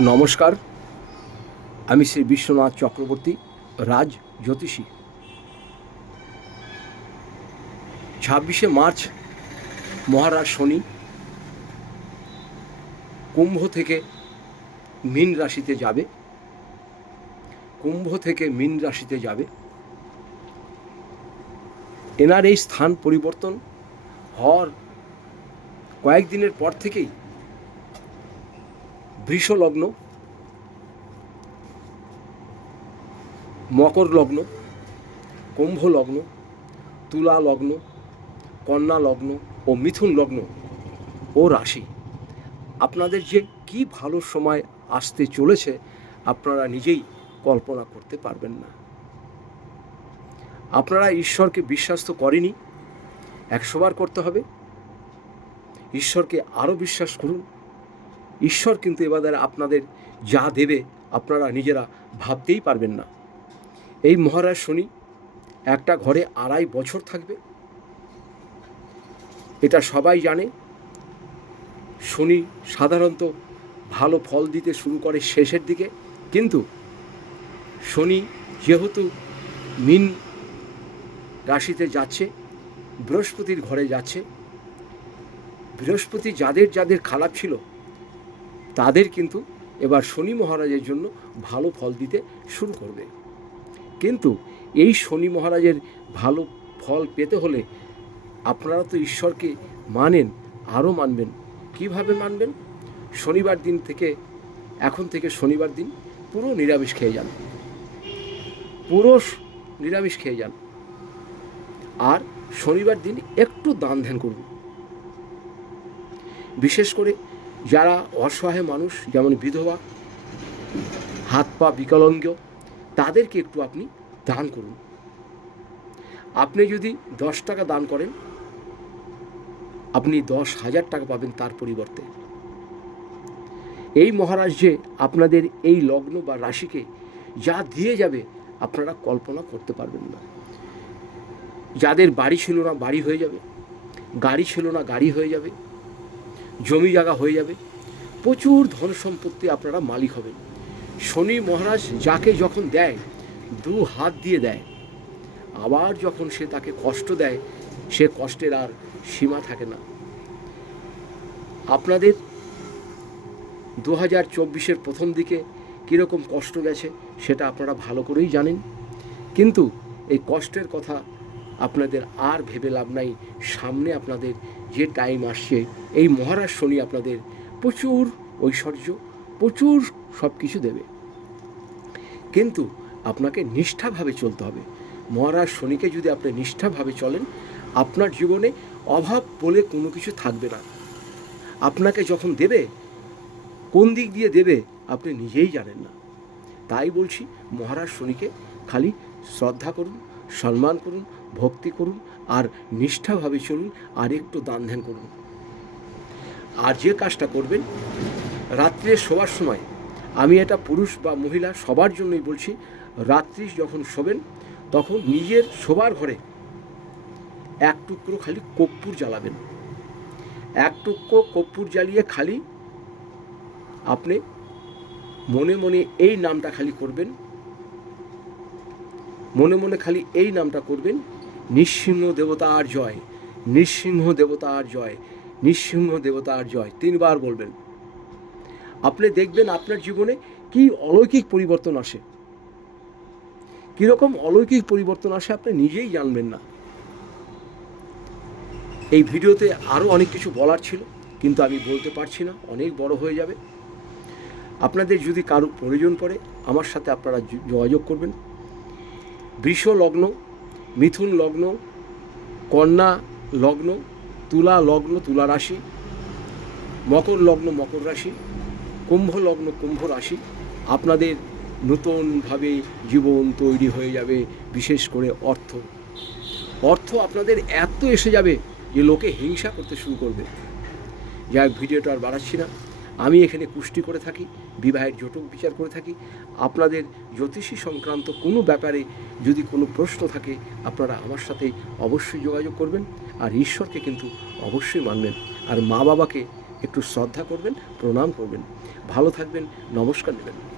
নমস্কার। আমি শ্রী বিশ্বনাথ চক্রবর্তী, রাজ জ্যোতিষী। ছাব্বিশে মার্চ, মহারাজ শনি, কুম্ভ থেকে মীন রাশিতে যাবে। কুম্ভ থেকে মীন রাশিতে যাবে। এনার এই স্থান পরিবর্তন হওয়ার কয়েকদিনের পর থেকেই বৃষ লগ্ন মকর লগ্ন কুম্ভ লগ্ন তুলা লগ্ন কন্যা লগ্ন ও মিথুন লগ্ন ও রাশি। আপনাদের যে কি ভালো সময় আসতে চলেছে, আপনারা নিজেই কল্পনা করতে পারবেন না। আপনারা ঈশ্বরকে বিশ্বাস তো করেনি একশোবার করতে হবে। ঈশ্বরকে আরও বিশ্বাস করুন। ঈশ্বর কিন্তু এবার আপনাদের যা দেবে আপনারা নিজেরা ভাবতেই পারবেন না। এই মহারাজ শনি একটা ঘরে আড়াই বছর থাকবে। এটা সবাই জানে। শনি সাধারণত ভালো ফল দিতে শুরু করে শেষের দিকে। কিন্তু শনি যেহেতু মিন রাশিতে যাচ্ছে, বৃহস্পতির ঘরে যাচ্ছে, বৃহস্পতি যাদের যাদের খারাপ ছিল তাদের কিন্তু এবার শনি মহারাজের জন্য ভালো ফল দিতে শুরু করবে। কিন্তু এই শনি মহারাজের ভালো ফল পেতে হলে আপনারা তো ঈশ্বরকে মানেন, আরও মানবেন। কীভাবে মানবেন? শনিবার দিন থেকে, এখন থেকে শনিবার দিন পুরো নিরামিষ খেয়ে যান। পুরো নিরামিষ খেয়ে যান। আর শনিবার দিন একটু দান ধ্যান করুন। বিশেষ করে যারা অসহায় মানুষ, যেমন বিধবা, হাত পা বিকলাঙ্গ, তাদেরকে একটু আপনি দান করুন। আপনি যদি দশ টাকা দান করেন, আপনি দশ হাজার টাকা পাবেন তার পরিবর্তে। এই মহারাজ যে আপনাদের এই লগ্ন বা রাশিকে যা দিয়ে যাবে, আপনারা কল্পনা করতে পারবেন না। যাদের বাড়ি ছিল না, বাড়ি হয়ে যাবে। গাড়ি ছিল না, গাড়ি হয়ে যাবে। জমি জায়গা হয়ে যাবে। প্রচুর ধন সম্পত্তি আপনারা মালিক হবেন। শনি মহারাজ যাকে যখন দেয়, দু হাত দিয়ে দেয়। আবার যখন সে তাকে কষ্ট দেয়, সে কষ্টের আর সীমা থাকে না। আপনাদের দু হাজার চব্বিশের প্রথম দিকে কীরকম কষ্ট গেছে, সেটা আপনারা ভালো করেই জানেন। কিন্তু এই কষ্টের কথা আপনাদের আর ভেবে লাভ নাই। সামনে আপনাদের যে টাইম আসছে, এই মহারাজ শনি আপনাদের প্রচুর ঐশ্বর্য, প্রচুর সব কিছু দেবে। কিন্তু আপনাকে নিষ্ঠাভাবে চলতে হবে। মহারাজ শনিকে যদি আপনি নিষ্ঠাভাবে চলেন, আপনার জীবনে অভাব বলে কোনো কিছু থাকবে না। আপনাকে যখন দেবে, কোন দিক দিয়ে দেবে, আপনি নিজেই জানেন না। তাই বলছি, মহারাজ শনিকে খালি শ্রদ্ধা করুন সম্মান করুন, ভক্তি করুন আর নিষ্ঠাভাবে চলুন, আর একটু দান ধ্যান করুন। আর যে কাজটা করবেন, রাত্রে শোবার সময়, আমি এটা পুরুষ বা মহিলা সবার জন্যই বলছি, রাত্রি যখন শোবেন, তখন নিজের শোবার ঘরে এক টুকরো খালি কর্পূর জ্বালাবেন। এক টুকরো কর্পূর জ্বালিয়ে খালি আপনি মনে মনে এই নামটা খালি করবেন মনে মনে খালি এই নামটা করবেন, নিঃসিংহ দেবতার জয়, নিঃসিংহ দেবতার জয়, নিঃসিংহ দেবতার জয়, তিনবার বলবেন। আপনি দেখবেন আপনার জীবনে কি অলৌকিক পরিবর্তন আসে। কীরকম অলৌকিক পরিবর্তন আসে আপনি নিজেই জানবেন না। এই ভিডিওতে আরও অনেক কিছু বলার ছিল, কিন্তু আমি বলতে পারছি না, অনেক বড় হয়ে যাবে। আপনাদের যদি কারও প্রয়োজন পড়ে, আমার সাথে আপনারা যোগাযোগ করবেন। বৃষ লগ্ন মিথুন লগ্ন কন্যা লগ্ন তুলা লগ্ন তুলা রাশি মকর লগ্ন মকর রাশি কুম্ভ লগ্ন কুম্ভ রাশি আপনাদের নতুনভাবে জীবন তৈরি হয়ে যাবে, বিশেষ করে অর্থ। অর্থ আপনাদের এত এসে যাবে যে লোকে হিংসা করতে শুরু করবে। যাই ভিডিওটা আর বাড়াচ্ছি না। আমি এখানে কুষ্টি করে থাকি, বিবাহের জটক বিচার করে থাকি। আপনাদের জ্যোতিষী সংক্রান্ত কোনো ব্যাপারে যদি কোনো প্রশ্ন থাকে, আপনারা আমার সাথে অবশ্যই যোগাযোগ করবেন আর ঈশ্বরকে কিন্তু অবশ্যই মানবেন আর মা বাবাকে একটু শ্রদ্ধা করবেন, প্রণাম করবেন। ভালো থাকবেন, নমস্কার নেবেন।